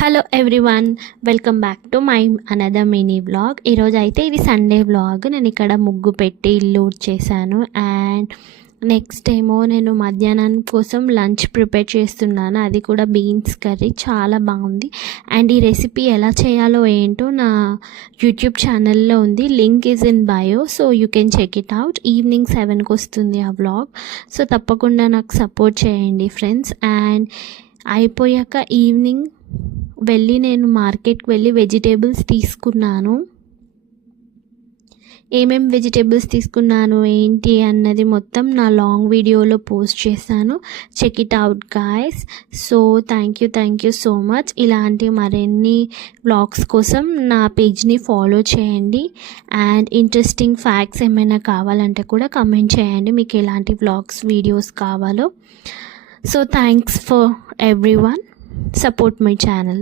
Hello everyone, welcome back to my another mini vlog. ఈరోజు అయితే ఇది సండే వ్లాగ్. నేను ఇక్కడ ముగ్గు పెట్టి ఇల్లు ఊడ్చేసాను. అండ్ నెక్స్ట్ ఏమో నేను మధ్యాహ్నం కోసం లంచ్ ప్రిపేర్ చేస్తున్నాను. అది కూడా బీన్స్ కర్రీ, చాలా బాగుంది. అండ్ ఈ రెసిపీ ఎలా చేయాలో ఏంటో నా యూట్యూబ్ ఛానల్లో ఉంది. Link is in bio, so you can check it out. Evening 7కి వస్తుంది ఆ వ్లాగ్. సో తప్పకుండా నాకు సపోర్ట్ చేయండి ఫ్రెండ్స్. అండ్ అయిపోయాక ఈవినింగ్ నేను మార్కెట్కి వెళ్ళి వెజిటేబుల్స్ తీసుకున్నాను. ఏమేం వెజిటేబుల్స్ తీసుకున్నాను ఏంటి అన్నది మొత్తం నా లాంగ్ వీడియోలో పోస్ట్ చేశాను. Check it out guys. So thank you so much. ఇలాంటి మరిన్ని వ్లాగ్స్ కోసం నా పేజ్ని ఫాలో చేయండి. అండ్ ఇంట్రెస్టింగ్ ఫ్యాక్ట్స్ ఏమైనా కావాలంటే కూడా కమెంట్ చేయండి, మీకు ఎలాంటి వ్లాగ్స్ వీడియోస్ కావాలో. So thanks for everyone. Support my channel.